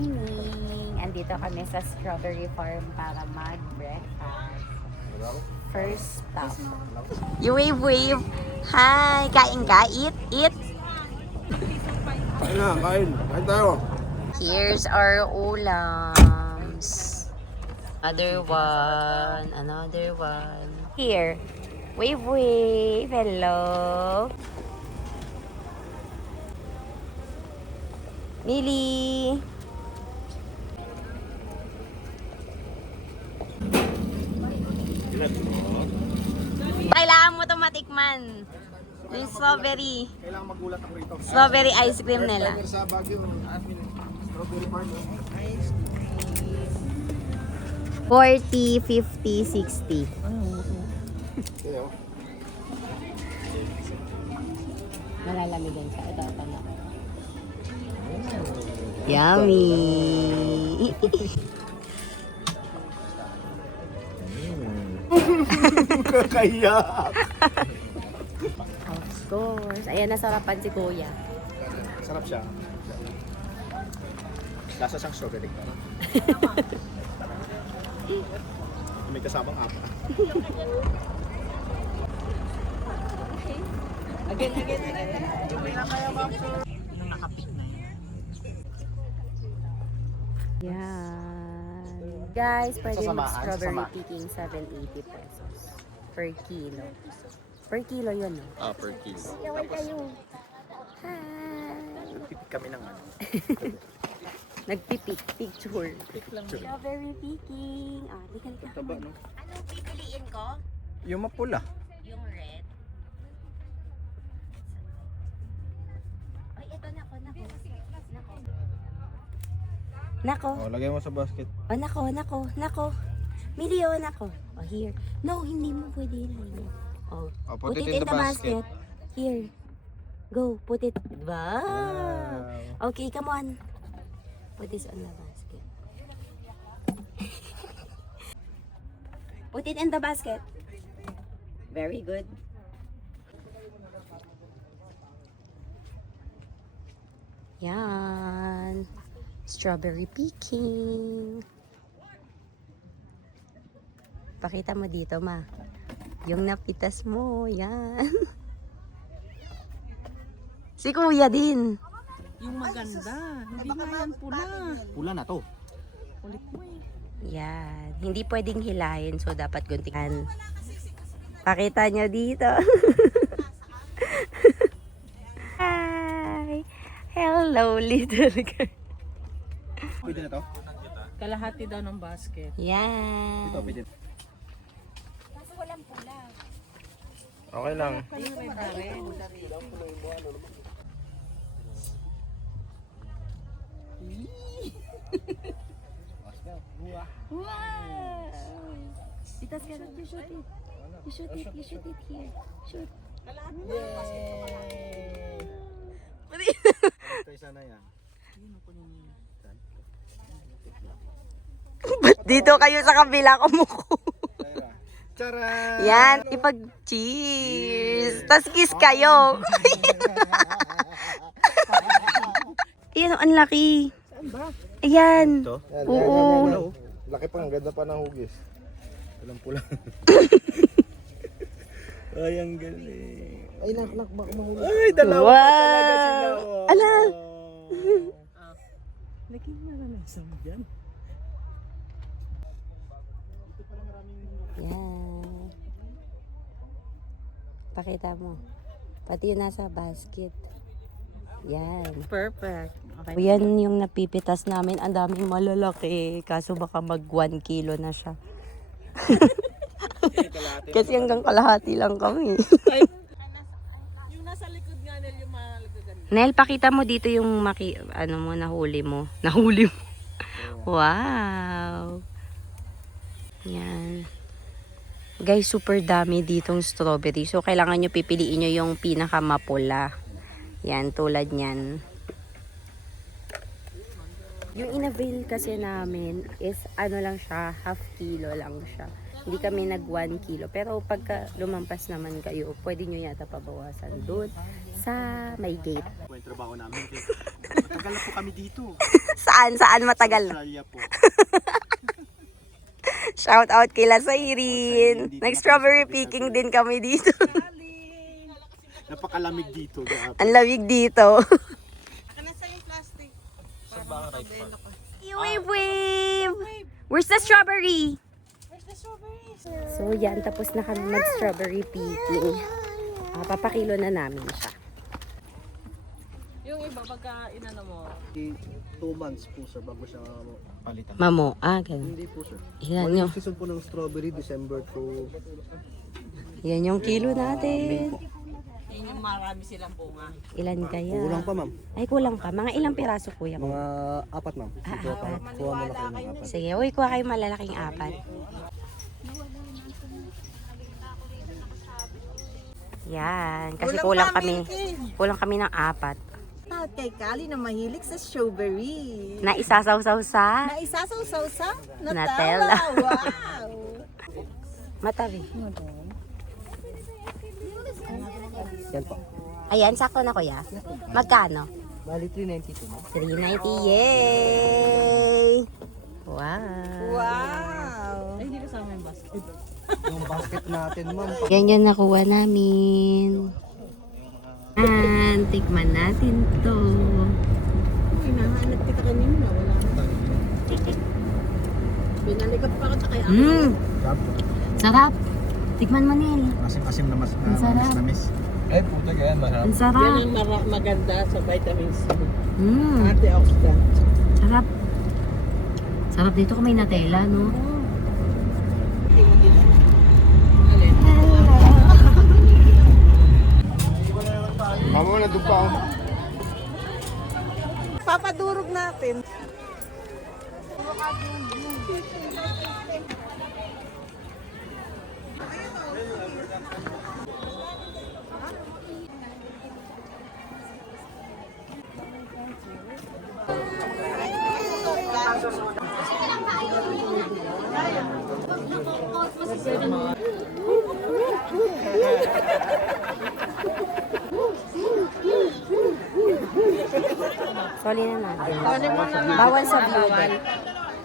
morning! Andito kami sa Strawberry Farm para mag-breakfast. First stop. You wave! Hi! Kain ka? Eat! Kain na, kain. Kain tayo. Here's our ulams. Another one. Here. Wave! Hello! Mili! Kailangan mo ito matikman. Yung strawberry. Kailangan magulat ako rito. Strawberry ice cream nila. Sa Baguio, strawberry farm. 40, 50, 60. Kaya, Malalamigan siya. Ito na. Yummy! kaya. Of course. Ayan, nasarapan si Kuya. Sarap siya. Lasa siyang strawberry ka. May kasamang apa. Again. Nung nakapit na yun. Yan. Guys, pwede mag-strawberry picking 780 pesos per kilo. Per kilo yun, no? Per kilo. Yaway kayo. Hi! Pipit kami ng ano. Nagpipik, picture. Strawberry picking. Lika. Taba, no? Anong pipiliin ko? Yung mapula. Yung red. Ay, ito nako. Nako. Oh, lagay mo sa basket. Nako. Mili, nako. Here. No, hindi mo pwede ilagay. Put it in the basket. Here. Go, put it. Wow. Okay, come on. Put this on the basket. Put it in the basket. Very good. Yan. Strawberry picking. Pakita mo dito, ma. Yung napitas mo. Yan. Si Kuya din. Yung maganda. Hindi nga yan pula. Pula na to. Ulit mo eh. Yan. Hindi pwedeng hilahin, so dapat guntingan. Pakita nyo dito. Hi! Hello, little girl. Pwede na to? Kalahati daw ng basket. Yan. Ito, pwede. Okay lang. Ayun, may baril. Wow! Pitas ka lang, you shoot it. You shoot it here. Shoot. Ito isa na yan. Ba't dito kayo sa kabila kumuko? Tara! Yan, ipag-cheers. Tas kiss kayo. Ayan, ang laki. Saan ba? Ayan. Ito? Oo. Laki pa, ang ganda pa ng hugis. Walang pula. Ay, ang galing. Ay, nak, baka mahulog. Ay, dalawa Wow. talaga sila. Ala. Lagyan mo na ng isang dyan. Yan. Pakita mo. Pati yung nasa basket. Yan. Perfect. Okay. Yan yung napipitas namin. Ang daming malalaki. Kaso baka mag 1 kilo na siya. Kasi hanggang kalahati lang kami. Yung nasa likod nga nila yung malagaganda. Nel, pakita mo dito yung nahuli mo. Nahuli mo. Wow. Yan. Guys, super dami ditong strawberry. So, kailangan nyo pipiliin nyo yung pinakamapula. Yan, tulad nyan. Yung in-avail kasi namin is lang siya, half kilo lang siya. Hindi kami nag 1 kilo. Pero pagka lumampas naman kayo, pwede nyo yata pabawasan doon sa may gate. Yung trabaho namin. Tagal na po kami dito. Saan matagal? Australia po. Shout out kila sa Irene. Nag-strawberry picking din kami dito. Napakalamig dito. Ang lamig dito. Akin na sa yung plastic. Wave, wave! Where's the strawberry? Where's the strawberries? So yan, tapos na kami mag-strawberry picking. Papakilo na namin siya. Yung iba pagka inano mo. 2 months po sir bago siya palitan. Mamo, ganun. Hindi po sir. Ilan nyo? Season po ng strawberry, December to Yan yung kilo natin. Yan yung marami silang bunga. Ilan kaya? kulang pa ma'am. Ay, kulang pa. Mga ilang piraso, kuya ko? Mga 4 ma'am. Ito pa. Kuha mo na kayo ng 4. Sige, uy, kuha kayo malalaking 4. Yan, kasi kulang kami ng 4. At kay Kali na mahilig sa strawberry. Na isasaw-saw sa Na isasaw-saw sa Nutella. Wow! Matabi. Yan po. Ayan, sakto na kuya. Magkano? Bali 392 ma'am. 390, yay! Wow! Wow! Ay, hindi kasama yung basket. Yung basket natin ma'am. Yan yung nakuha namin. Tikman natin to. Hinahanap kita kanina, wala na. Binalikat pa ka sa kaya. Sarap! Tikman mo, Nel. Asim-asim na mas Ang sarap. Eh, puta ganyan, masarap. Ang sarap. Yan ang maganda sa vitamin C. Mm, Antioxidant. sarap. Sarap dito kung may Nutella, no? Alin? Mamo na doon pa ako. Papadurog natin. Soli na natin. Bawal sa view deck.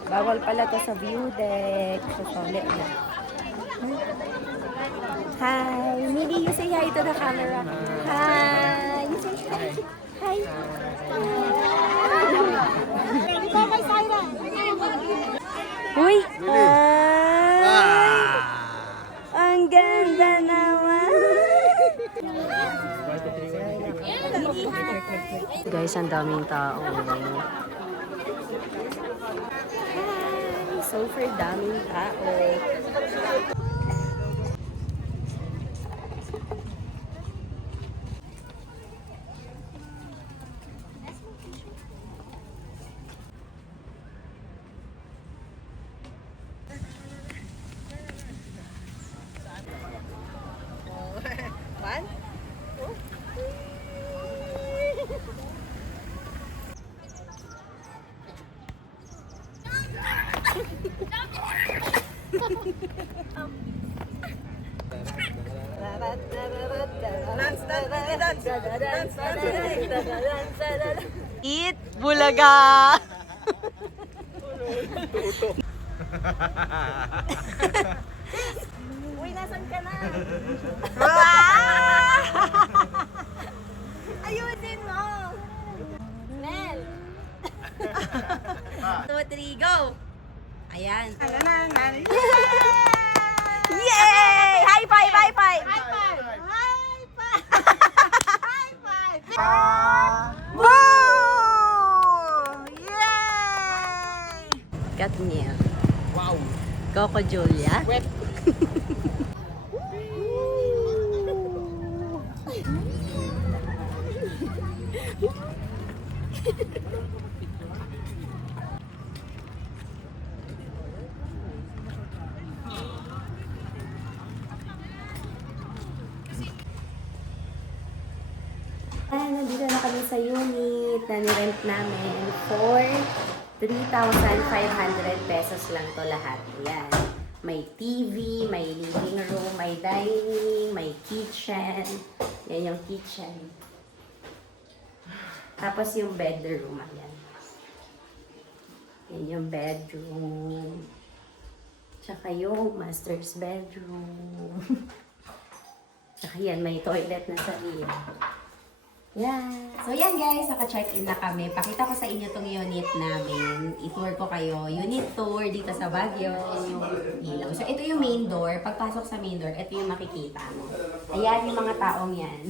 Bawal pala to sa view deck. So, soli na. Hi! Mili, you say hi to the camera. Hi! You say hi. Hi! Uy! Hi! Ang ganda naman! Guys, ang daming tao. Hi! Super daming tao. One? Eat Bulaga! Uy, nasan ka na? Ayusin mo! Mel! 2, 3, go! Ayan. Yay! High five! High five! High five! High five! High five! Woo! Yay! Katniel. Wow. Coco Julia. Wet. Nandito na kami sa unit na nirent namin for 3,500 pesos lang to lahat. Ayan. May TV, may living room, may dining, may kitchen. Yan yung kitchen. Tapos yung bedroom, ayan. Yan yung bedroom. Tsaka yung master's bedroom. Tsaka yan, may toilet na sarili. Yan. So yan guys, naka-check-in na kami. Pakita ko sa inyo tong unit namin. I-tour ko kayo. Unit tour dito sa Baguio. Ilaw. So ito yung main door. Pagpasok sa main door, ito yung makikita mo. Ayan yung mga taong yan.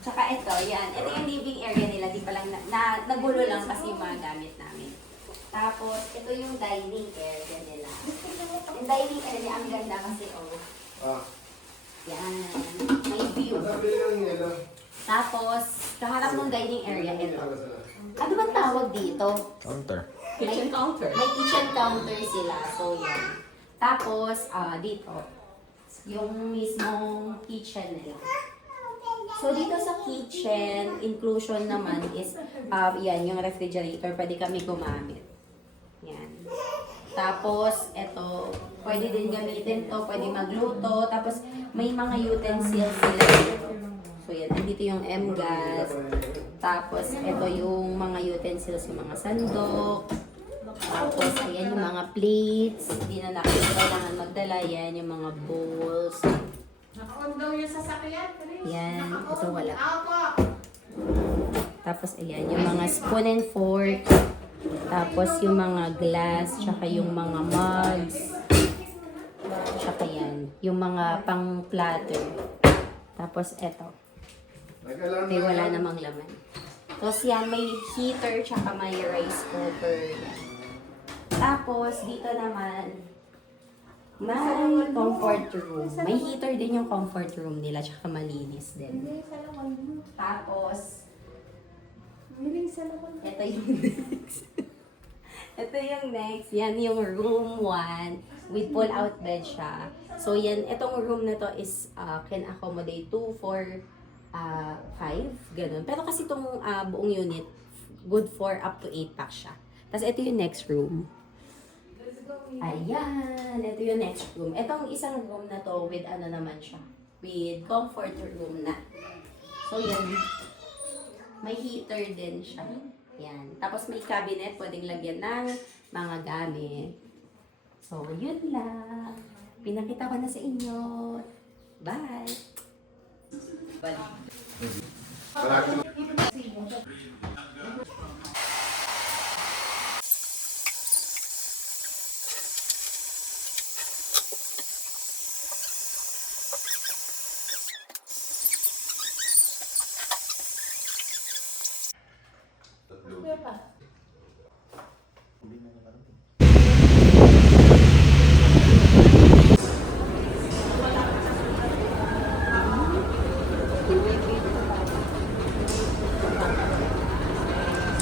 Tsaka ito, yan. Ito yung living area nila. Di pa lang, nagulo lang kasi yung mga gamit namin. Tapos, ito yung dining area nila. Yung dining area, ang ganda kasi, yan. May view. Tapos, kaharap ng dining area, ito. Ano bang tawag dito? Counter. Kitchen counter. May kitchen counter sila. So, yan. Tapos, dito, yung mismong kitchen nila. So, dito sa kitchen, inclusion naman is, yan, yung refrigerator, pwede kami gumamit. Yan. Tapos, ito, pwede din gamitin to, pwede magluto. Tapos, may mga utensils sila dito. So, yan, andito yung M-gas. Tapos, ito yung mga utensils, yung mga sandok. Tapos, ayan yung mga plates. Hindi na kailangan magdala. Yan, yung mga bowls. Naka-on daw yung sasakyan. Yan, ito wala. Tapos, ayan, yung mga spoon and fork. Tapos, yung mga glass, tsaka yung mga mugs. Tsaka yan, yung mga pang platter. Tapos, eto. May wala namang laman. Tapos, yan, may heater, tsaka may rice cooker. Yan. Tapos, dito naman, may comfort room. May heater din yung comfort room nila, tsaka malinis din. Tapos, ito yung next. Ito yung next. Yan yung room 1 with pull-out bed siya. So, yan, itong room na to is can accommodate 2, 4, 5, ganun. Pero kasi itong buong unit, good for up to 8 packs siya. Tapos, ito yung next room. Ayan, ito yung next room. Itong isang room na to with ano naman siya, with comfort room na. So yan, may heater din siya. Yan. Tapos may cabinet, pwedeng lagyan ng mga gamit. So yun lang. Pinakita ko na sa inyo. Bye!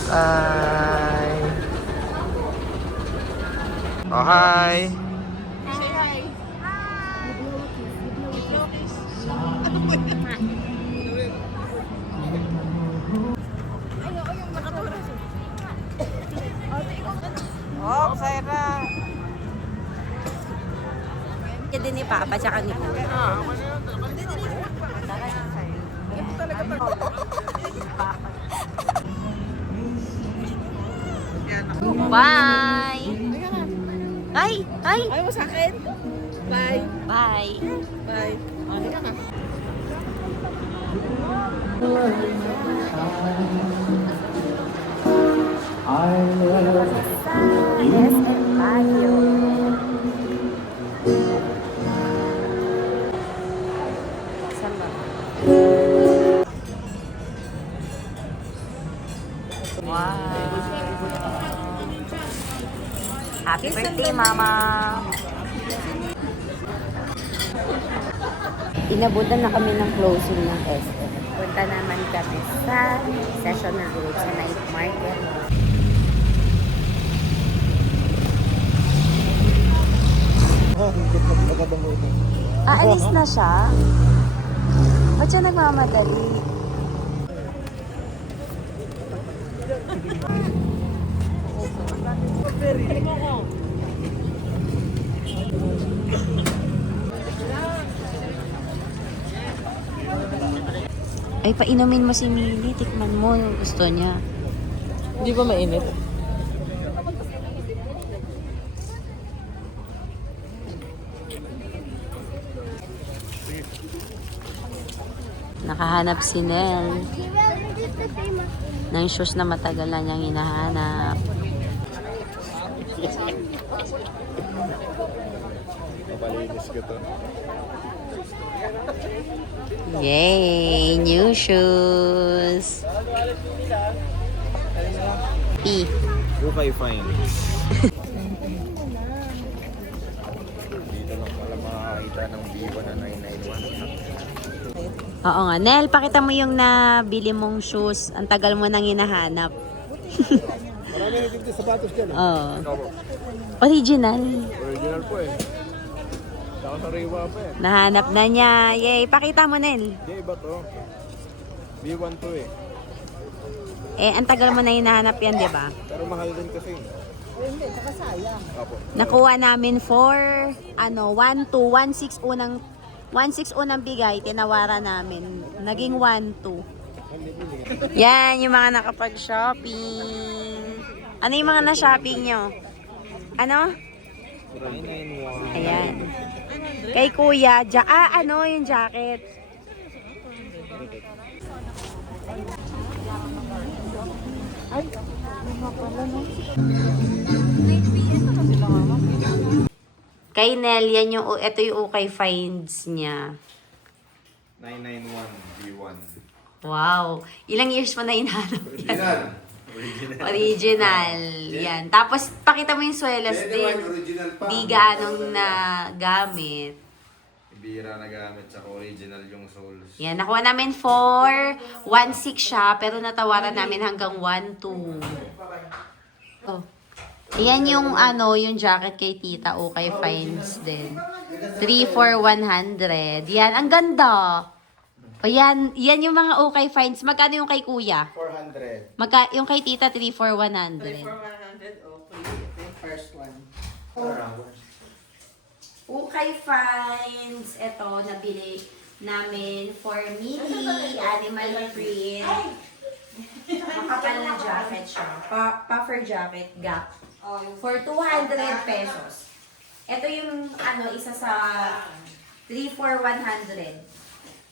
Hi. Oh, hi. Say hi. Oh, Sarah. Yan din ni Papa, tsaka ni Kuya. Bye! Ay! Ay! Ayaw mo sa akin? Bye. Bye! Bye. Halika na. SM Baguio. Saan ba? Wow! Happy birthday, Mama! Inabutan na kami ng closing ng SM. Punta naman kami sa Session Road sa night market. Oh, higit na agad ang ulo. Aalis na siya? Ba't siya nagmamadali? Ay, painumin mo si Mili. Tikman mo yung gusto niya. Hindi ba mainit? Nakahanap si Nel ng shoes na matagal na niyang hinahanap. Mapalinis ko to. Yay! New shoes! P. Okay, fine. Dito lang pala makakita ng Vivo na 991. Oo nga. Nel, pakita mo yung nabili mong shoes. Ang tagal mo nang hinahanap. Marami na dito sapatos dyan. Oo. Original. Original po eh. Saka sa Rewa pa eh. Nahanap na niya. Yay! Pakita mo, Nel. Hindi, iba to. V1 to eh. Eh, ang tagal mo na hinahanap yan, di ba? Pero mahal din kasi. Hindi, saka sayang. Apo. Nakuha namin for 1-2, 1-6 unang bigay, tinawaran namin. Naging 1-2. Yan, yung mga nakapag-shopping. Ano yung mga na-shopping nyo? Ano? 991. Ayan. Kay Kuya, yung jacket. Kay Nel, ito yung ukay finds niya. 991 V1. Wow. Ilang years mo na hinahanap yan? Original. Original. Yan. Tapos, pakita mo yung swelas din. Original pa. Di gaanong na gamit. Ibira na gamit sa original yung soles. Yan. Nakuha namin for 1.6 siya, pero natawaran namin hanggang 1.2. Oh. Yan yung yung jacket kay Tita Okay Finds din. 3 for 100. Yan. Ang ganda. O yan yung mga Okay Finds. Magkano yung kay Kuya? 400. Yung kay Tita, 3 for 100. 3 for 100 o free. Ito yung first one. Okay Finds. Ito, nabili namin for Mili, animal print. Makapal na jacket siya. Puffer jacket, Gap. For 200 pesos. Ito yung isa sa 3 for 100.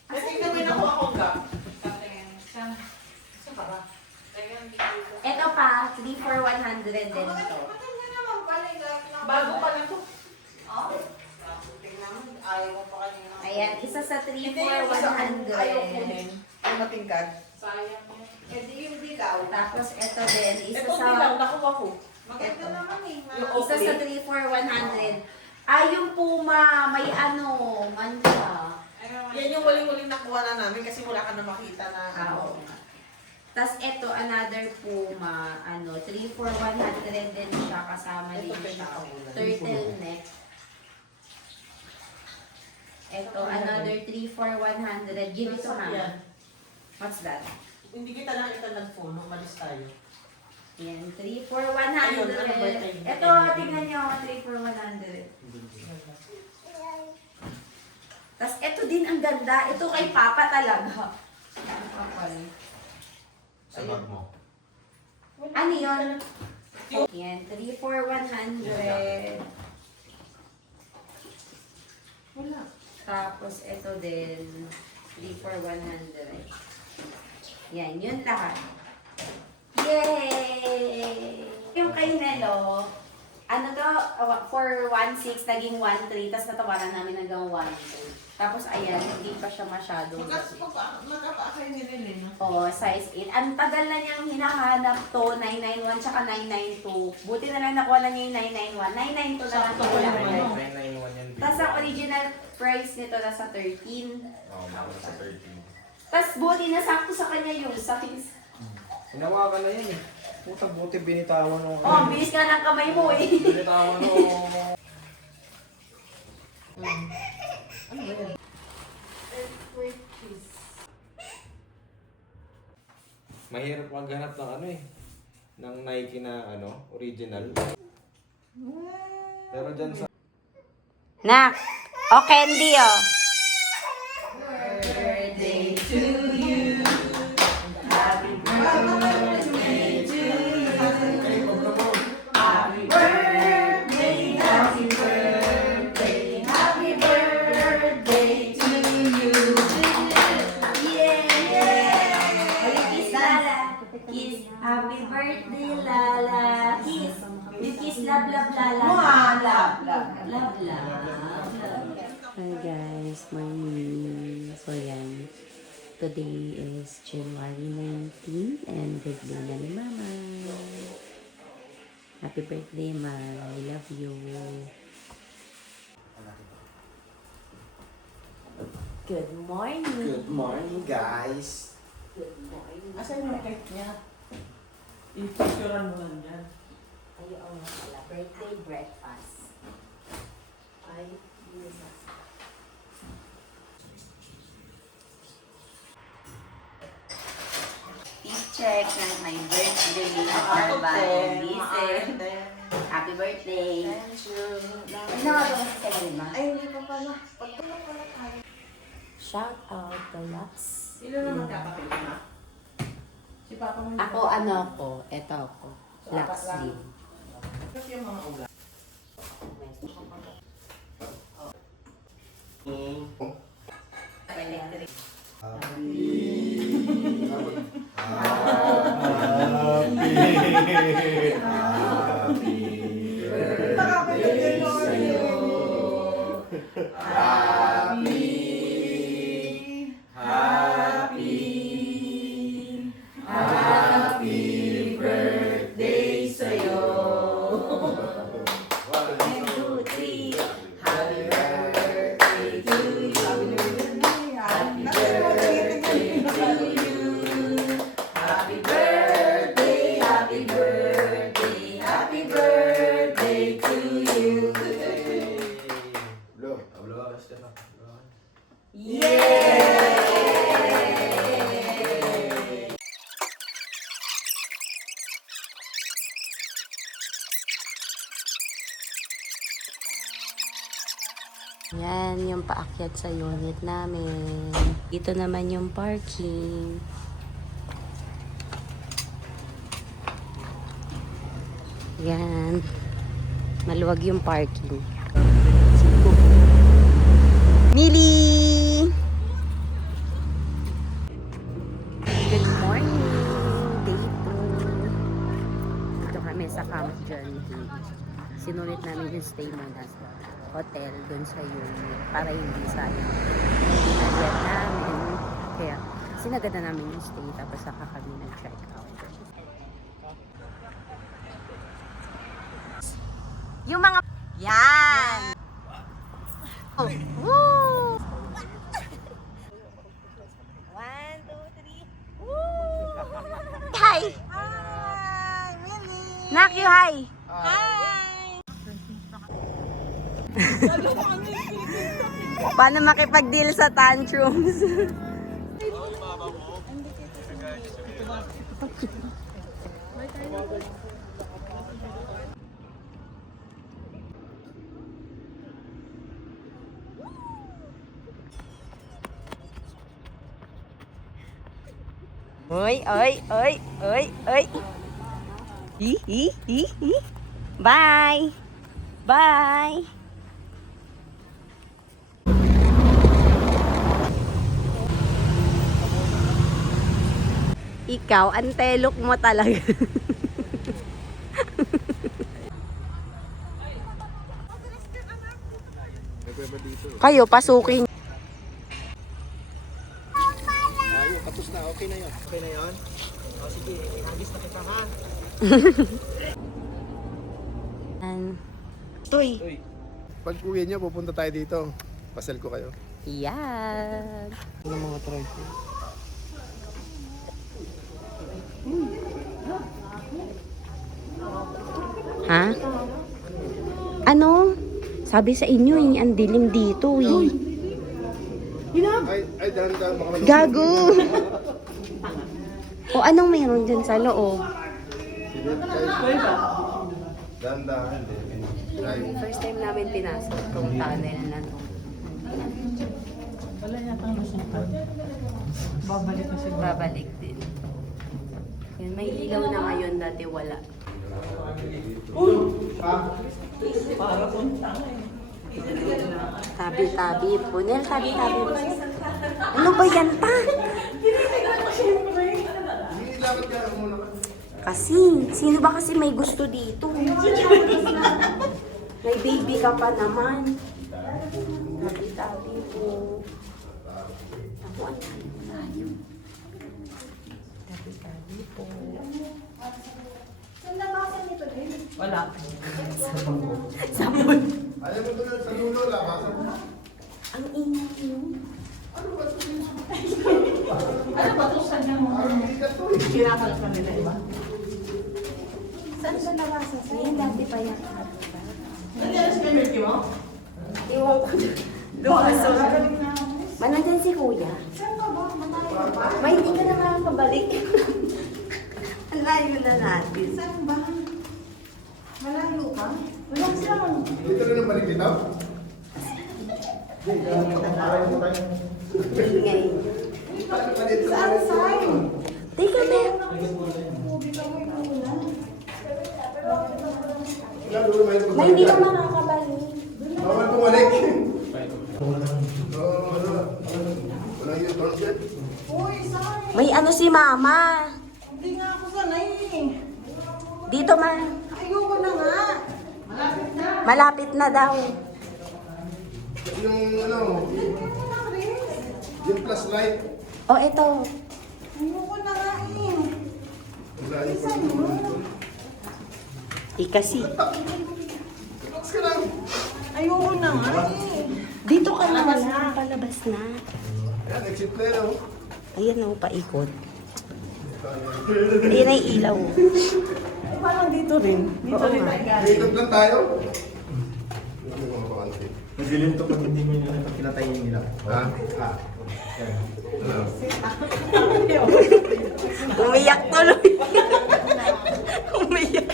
Kasi kami nakuha ko ga. Ito pa, 3 for 100 din ito. Bago pa lang to. Ayan, isa sa 3 for Ayaw ko 100. din. Ay matingkad. Sayang mo. Yung dilaw. Tapos ito din, isa Itong sa... dilaw, nakuha ko. Maganda naman eh. Isa sa 3 for 100. Yung Puma, may mancha. Yan yung huling-huling nakuha na namin kasi wala ka na makita na Oo. Tapos ito, another Puma, 3 for 100 din siya, kasama din siya. Turtleneck. Ito, another 3 for 100. Give it to mama. What's that? Hindi kita nakita nag-phone, umalis tayo. Yan, 3 for Ayun, ano ba 100. ito? Ito, tingnan nyo, 3 for 100. Tapos ito din ang ganda. Ito kay Papa talaga. Sa bag mo. Ano yun? Yan, 3 for 100. Wala. Tapos ito din, 3 for 100. Yan, yun lahat. Yay! Yung kay Nelo, for 1.6, naging 1.3, tapos natawaran namin hanggang 1.2. Tapos ayan, hindi pa siya masyadong Magkakaakay ni Nene, no? size 8. Ang tagal na niyang hinahanap to, 991 tsaka 992. Buti na lang nakuha na niya yung 991. 992 na lang ito. 991 yan. Tapos ang original price nito nasa 13. Oo, bakit sa 13. Tapos buti na sakto sa kanya yung size. Hinawa ka na yan eh. Puta, buti binitawan mo. Oh, ang bilis ka ng kamay mo eh. Binitawan mo. Ano ba yan? Mahirap maghanap ng ng Nike na original. Pero dyan sa... Nak, o candy oh. Birthday to you. Hi guys, morning. So yan, today is January 19 and birthday na ni Mama. Happy birthday, Ma. I love you. Good morning. Good morning, guys. Good morning. Asan yung cake niya? I-picturean mo lang yan. Ayun nga pala, birthday breakfast. Ay, yes. Please check na my birthday. Arba and Lise. Happy birthday. Thank you. Ay, nakagawa sa kanya, Ma. Ay, hindi pa pala. Pagtulog pala tayo. Shout out to Lux. Sino naman kapatid na? Si Papa mo. Ako, ano ko? Eto ako. Lux din. Kasi yung mga ulan. Electric. Yan, yung paakyat sa unit namin. Ito naman yung parking. Yan. Maluwag yung parking. Mili! Good morning! Day 2. Dito kami sa Camp John Hay. Sinulit namin yung stay muna sa hotel dun sa unit para hindi sayang. Pinagyan namin. Kaya sinagad na namin yung stay tapos saka kami nag-check out. Yung mga... Yan! Oh. Woo! 1, 2, 3. Woo! Hi! Hi! Willie! Nakyu, hi! Hi! Paano makipag-deal sa tantrums? Oy, oy, oy, oy, oy. Hi. Bye. Bye. Ikaw, antelok mo talaga. Kayo, pasukin. Ayun, tapos na. Okay na yun. Okay na yun? O, sige, ihagis na kita, ha? Tuy. Pag uwi niyo, pupunta tayo dito. Pasel ko kayo. Yan. Ano mga try? Ha? Ano? Sabi sa inyo, ang dilim dito eh. Ay, dahan-dahan. Baka malusog. Gago! O anong mayroon dyan sa loob? Dahan-dahan. First time namin pinasok itong tunnel na to. Wala yata nasukan. Babalik na siguro. Babalik din. Yun, may ilaw na ngayon, dati wala. Para kung tanga eh. Tabi-tabi. Punel, tabi-tabi. Ano ba yan pa? Hindi dapat ka muna ka. Kasi, sino ba kasi may gusto dito? May baby ka pa naman. Tabi-tabi po. Ako, ang layo. Tabi-tabi po. Wala. Sabon. Alam mo doon sa dulo, labasan mo. Ang ingay yun. Ano ba ito? Ano ba ito sa niya mo? Parang hindi ka to eh. Kinakalap na nila iba. Saan sa nabasa? Ayan, dati pa yan. Nandiyan sa milky mo? Iwan ko. Lumaso. Manandyan si kuya. May hindi ka naman pabalik. Ang layo na natin. Saan ba? Malayo ka? Wala saan. Dito rin ang balik dito? Ingay. Saan saan? Teka, Mer. May hindi ka makakabalik. Bawal bumalik. Wala yung torture. Uy, saan? May ano si mama. Hindi nga ako sanay eh. Dito man. Ayoko na nga. Malapit na. Malapit na daw. Yung ano, Ayoko na, Chris. yung plus light. O, eto. Ayoko na nga eh. Wala yung pag-ibig. Kasi. Relax ka lang. Ayoko na nga eh. Dito ka na wala. Palabas na. Ayan, exit na yun. Oh. Ayan o, paikot. Ayan ay ilaw. Ay, parang dito rin. Dito Oo rin nga. tayo galing. Ikot lang tayo. Ano yung mga bakante? Madilim to pag hindi mo nila pinatayin nila. Ha? Ha? Ano? Umiyak tuloy. Umiyak.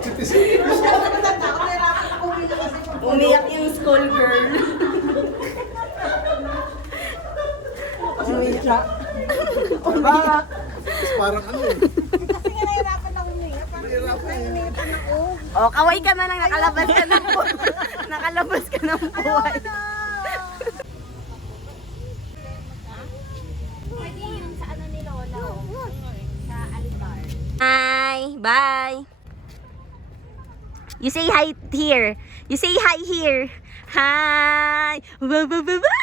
Chitis. Umiyak yung school girl. Umiyak. Umiyak. Parang ano eh. Kasi nga nahirapan ako umiyak. Nahirapan ako. O, kaway ka na lang. Nakalabas ka ng buhay. Nakalabas ka ng buhay. Pwede yun sa ano ni Lola, sa Alibar. Hi. Bye. You say hi here. You say hi here. Hi. Ba, ba, ba, ba.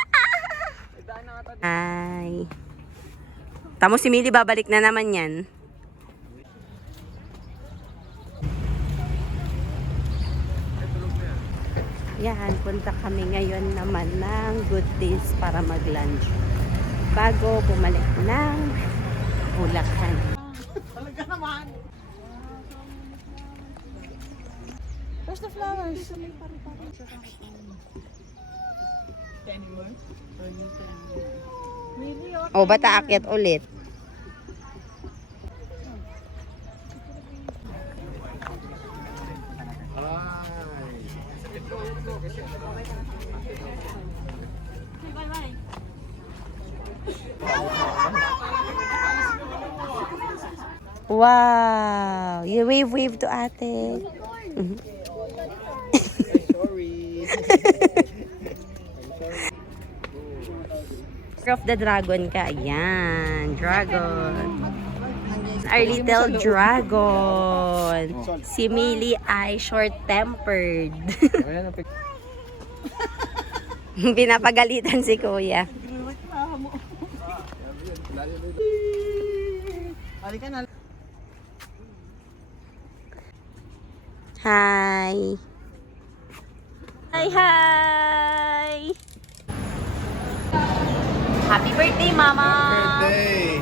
Hi. Tamo si Millie, babalik na naman yan. Yan, punta kami ngayon naman ng Good Days para mag-lunch. Bago bumalik ng Bulacan. Talaga naman. Where's the flowers? Anymore? Really? O, bata akyat ulit. Wow! You wave to ate. Sorry. Of the dragon ka. Ayan. Dragon. Our little dragon. Si Millie ay short-tempered. Pinapagalitan si kuya. Halika na. Hi. Hi. Happy birthday, Mama. Birthday.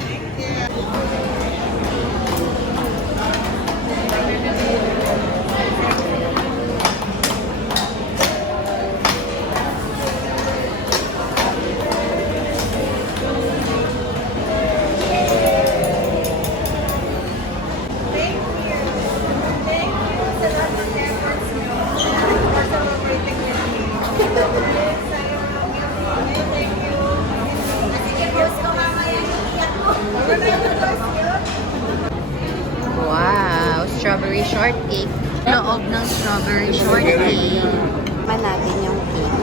Wow, strawberry shortcake. Loob ng strawberry shortcake. Man natin yung cake.